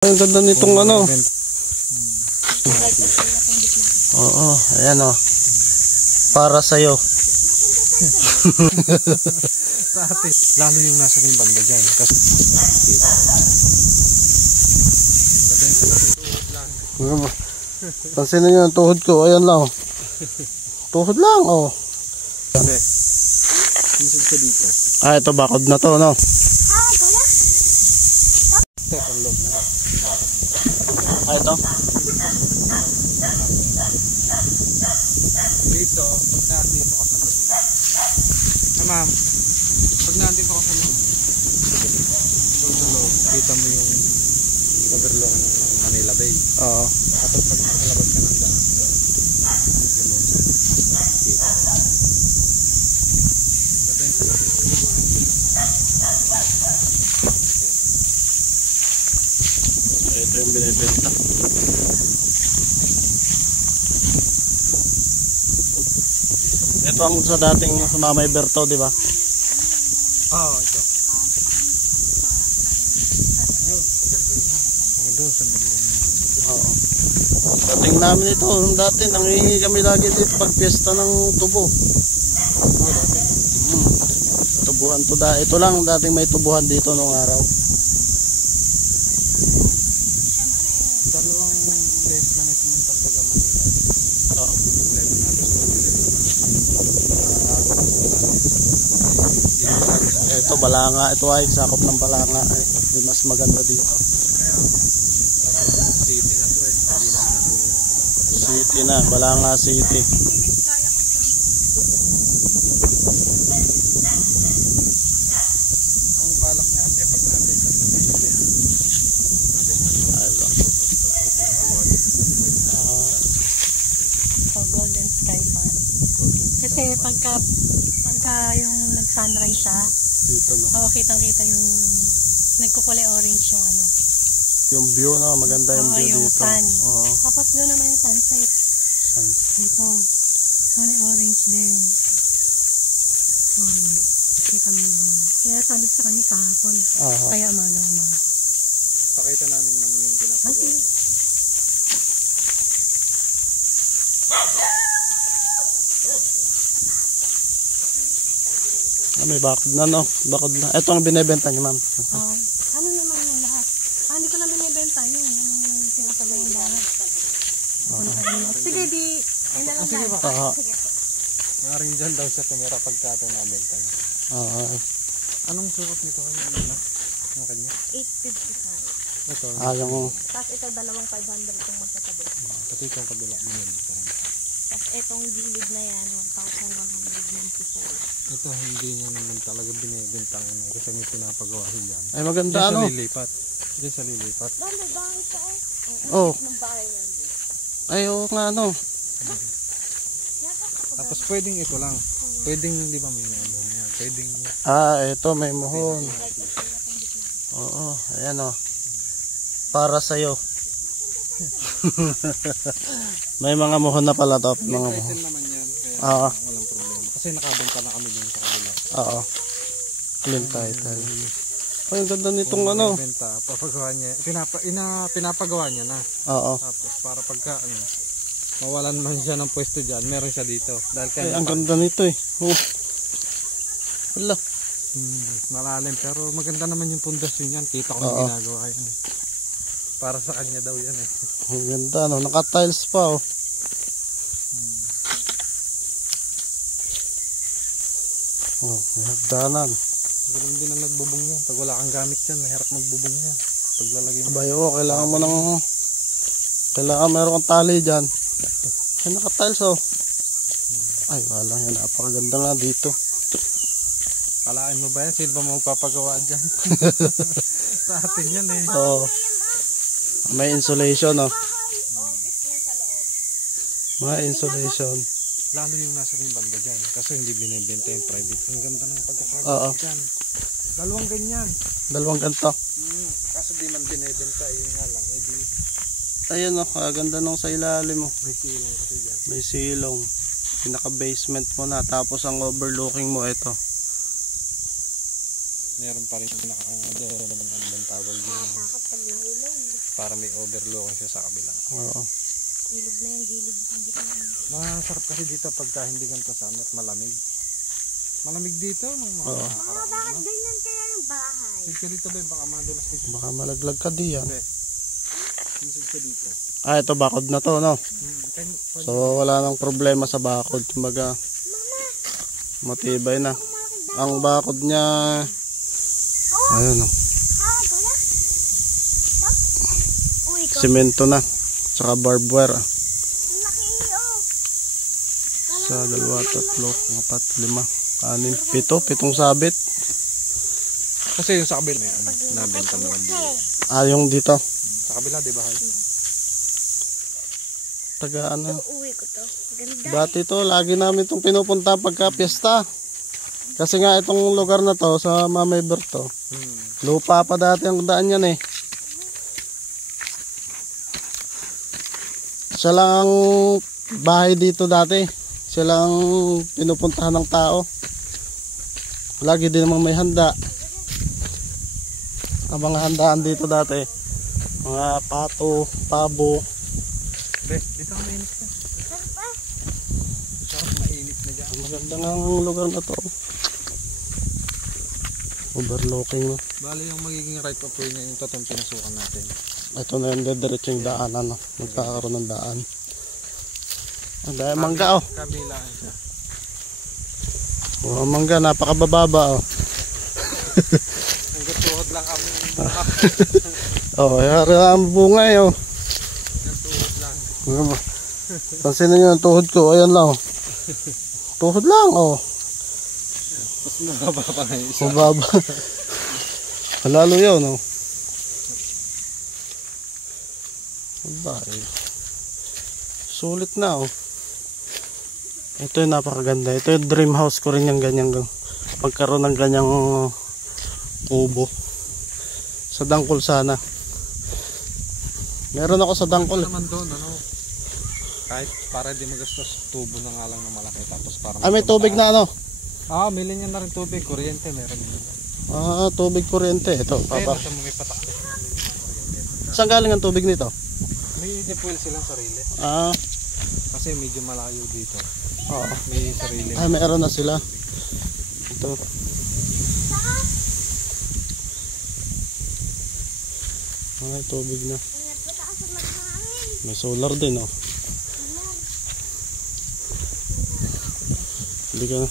Ang ganda nitong ano. Oo, ayan o. Para sa'yo. Lalo yung nasa yung banda dyan. Kasi pansin nyo yung tuhod ko. Ayan lang. Tuhod lang o. hindi. Minsan ka dito. Ah, ito bakod na to, no? Ito, panlog na. Ah, ito? Dito, pag nandito ka sa loob. Ma'am, pag nandito ka sa loob, kita mo yung overlook ng Manila Bay. Oo. Tapos pag nakalabas ka ng daan, yung kita. Ganda yung sa Ito yung binibenta. Ito ang sa dating sa Mamay Berto, di ba? Oo, ito. Yun, ganda yun. Mga doon sa mga... Oo. Dating namin ito. Nung dati, nangihingi kami lagi dito pag piyesta ng tubo. Oo, dati. Tubuhan to da. Ito lang dating may tubuhan dito nung araw. Dalawang beses na may pumunta taga Manila. Oo. Ito balanga. Ito ay sakop ng balanga. Ay, di mas maganda dito. City na to eh. City na. Balanga City. Ang balak niya kasi pag natin sa Ito. So, Golden Sky Farm. Kasi pagka yung nag-sunrise siya, Dito no. kitang-kita yung nagkukulay orange yung ano. Yung view na. Maganda yung Oo, view yung dito. sun. Oo. Tapos doon naman yung sunset. Dito. Kulay orange din. Baba. Kita mo yun. Kaya sabi sa kanya kahapon. Aha. Kaya umaga. Pakita namin ma'am yung pinapagawa. Okay. Ah, may bakod na no. Bakod na. Ito ang binebenta niyo ma'am. Ano naman yung lahat? Hindi ko na binibenta yung pinapagawa yung lahat. Sige, di. Ayun na lang Sige lang. ba? Oo. Maring dyan daw siya tumira pagka ito nabenta niya. Oo. Anong sukat nito kanya una? Ang kanya? 855. Ito. Yung Tapos ito, 2,500 itong magkatabi. Pati itong kabila. Tapos itong gilid na yan, 1,194. Ito hindi niya naman talaga binibintang ano. Kasi may pinapagawa siya dyan. ay maganda Diyan ano. sa lilipat. Diyan sa lilipat. Dami siya eh. Oh. Ng bahay yan. Ay oo nga ano. Tapos pwedeng ito lang. Pwedeng di ba may ano niya. Pwedeng Ah, ito may muhon. Oo, ayan o. Para sa'yo. May mga muhon na pala to. Mga muhon. title naman yan. Kaya Oo. walang problema. Kasi nakabenta na kami din sa kanila. Oo. Clean title. Ay, ang ganda nitong ano. Benta, papagawa niya. Pinapagawa niya na. Oo. Tapos para pagka ano, mawalan man siya ng pwesto dyan, meron siya dito. Dahil Ay, kanya ang ganda nito eh. Oh. Wala. malalim. Pero maganda naman yung pundasyon yan. Kita ko Oo. yung ginagawa yan eh. Para sa kanya daw yan eh. Ang ganda no. Naka-tiles pa oh. Oh, may hagdanan. Galing din ang nagbubong yan. Pag wala kang gamit yan, mahirap magbubong yan. Paglalagay mo. Abay oh, kailangan mo ng... Kailangan meron kang tali dyan. Ay, naka-tiles oh. Ay, wala yan. Napakaganda nga dito. Kalain mo ba yan? Sino ba magpapagawa dyan? Sa atin yan eh. Oo. May insulation oh. May insulation. Lalo yung nasa yung banda dyan. Kasi hindi binibenta yung private. Ang ganda ng Oo. pagkakagawa dyan. Dalawang ganyan. Dalawang ganito. Kaso di man binibenta. Yun nga lang. Eh di Ayun oh, kaganda nung sa ilalim oh. may silong kasi dyan. May silong. Pinaka-basement mo na. Tapos ang overlooking mo ito. Meron pa rin nakakangada naman ang tawag din. para may overlooking siya sa kabila. Oo. Ilog na yan, gilid. Hindi ko naman. Masarap kasi dito pagka hindi ganito sa amin at malamig. Malamig dito nung mga Oo. Mama, bakit ganyan kaya yung bahay? Sit ka dito ba, baka madulas dito. Baka malaglag ka diyan. Hindi. Sit ka dito. Ito bakod na to, no? Kan, So wala nang problema sa bakod. Kumbaga, matibay na. Ang bakod niya, ayun, no? Uy, ikaw. Semento na. Tsaka barbed wire. Laki, oh. Sa 2, 3, 4, 5, 6, 7, pitong sabit. kasi yung sa kabila may ano, nabenta na lang dito. Yung dito. Sa kabila, di ba kayo? Taga ano. Uwi ko to. Ganda. Dati to, lagi namin itong pinupunta pagka piyesta. Kasi nga itong lugar na to, sa Mamay Berto, lupa pa dati ang daan yan eh. Siya lang ang bahay dito dati. Siya lang ang pinupuntahan ng tao. Lagi din namang may handa. Ang mga handaan dito dati, mga pato, pabo. Dito ang mainit ka. Sarap mainit na dyan. Maganda nga ang lugar na to. Overlooking no. Bali yung magiging right of way niya yung totoong pinasukan natin. Ito na yung diretso yung daanan. No? Magkakaroon ng daan. Ang dahil mangga oh. Kabilaan siya. Oh, mangga, napakabababa oh. Hanggang tuhod lang kami bunga. Oh, yari ang bunga eh oh. Hanggang tuhod lang. Pansinin nyo yung tuhod ko. Ayan lang oh. Tuhod lang oh. Mas mababa pa nga yung isa. Mababa. Lalo yun oh. Sulit na oh. Ito yung napakaganda. Ito yung dream house ko rin yung ganyang pagkaroon ng ganyang kubo. Sa Dangkol sana. Meron ako sa Dangkol. Naman doon ano. Kahit para di magastos tubo na nga lang na malaki tapos para May tubig na ano? mili niya na rin tubig, kuryente meron din. Tubig kuryente. Ito, papa. Ito may patak. Saan galing ang tubig nito? May depoil silang sarili. Kasi medyo malayo dito. Oo. May sarili. Meron na sila. Ito. Tubig na. May solar din, oh. Hindi ka na.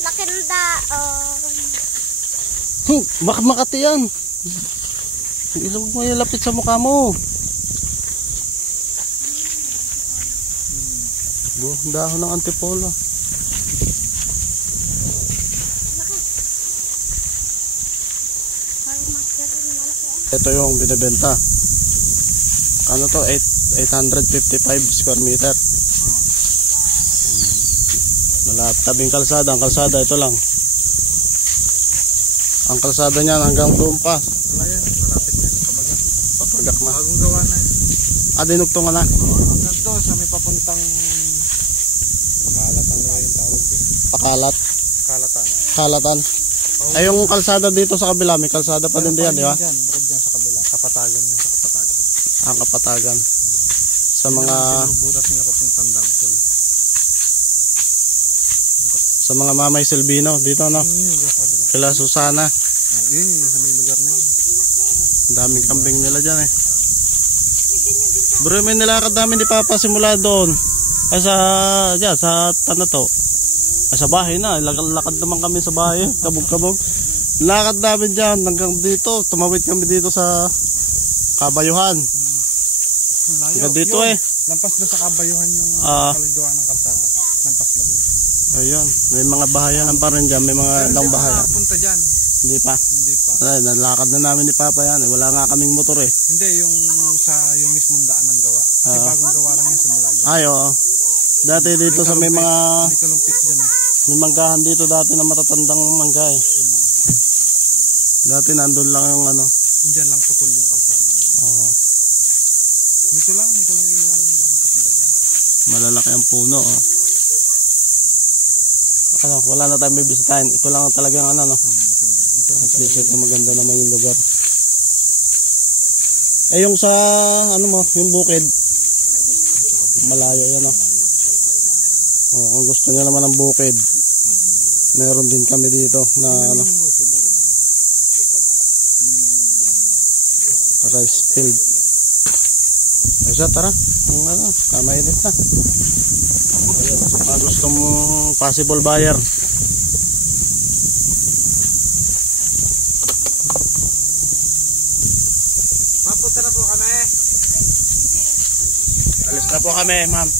Laki ng daon. Baka Makati yan. Ilog mo yung lapit sa mukha mo. Dahon ng antipolo. Ito yung binibenta. Ano to? 855 square meter. Tabing kalsada. Ang kalsada ito lang. Ang kalsada niyan hanggang doon pa. Wala yan, malapit na sa Kapagak. Papagak na. Bagong gawa na. Dinugtungan na. Hanggang doon sa may papuntang Kalatan na yung tawag din. Pakalat. Kalatan. Kalatan. Ay yung kalsada dito sa kabila, may kalsada pa din diyan, di ba? Dyan, bukod dyan sa kabila. Kapatagan yan sa Kapatagan. Ang Kapatagan. Sa mga Binubutas nila papuntang Dangkol. sa mga Mamay Silvino dito no. Yun dyan sa kabila. Kila Susana. Yun, sa may lugar na yun. Daming kambing nila diyan eh. Bro, may nilakad namin ni Papa simula doon. Ay sa Tanato. Ay sa bahay na, lakad naman kami sa bahay, kabog-kabog. Lakad namin diyan hanggang dito, tumawid kami dito sa Kabayuhan. Hanggang dito Yun, eh. lampas na sa Kabayuhan yung kalagawa ng kalsada. Lampas na doon. Ayun, may mga bahayan pa rin dyan, may mga ilang bahayan. Punta dyan. Hindi pa. Hindi pa. Ay, nalakad na namin ni Papa yan. Wala nga kaming motor eh. Hindi, yung yung mismong daan ng gawa. Kasi bagong gawa lang yan simula dyan. Ay, oo. Dati dito sa may mga May kalumpit dyan eh. may manggahan dito dati na matatandang mangga eh. Dati nandun lang yung ano. Diyan lang putol yung kalsada na. Oo. Dito lang ginawa yung daan papunta dyan. Malalaki ang puno oh. ano, wala na tayong bibisitahin. Ito lang ang talagang ano, no? At least ito maganda naman yung lugar. Eh yung sa, ano mo, yung bukid, malayo yan, no? Oh, kung gusto niya naman ng bukid, meron din kami dito na, ano, rice field. Ay siya, tara. Ang ano, kamainit na. Gusto mong possible buyer. Mapunta na po kami. Alis na po kami, ma'am.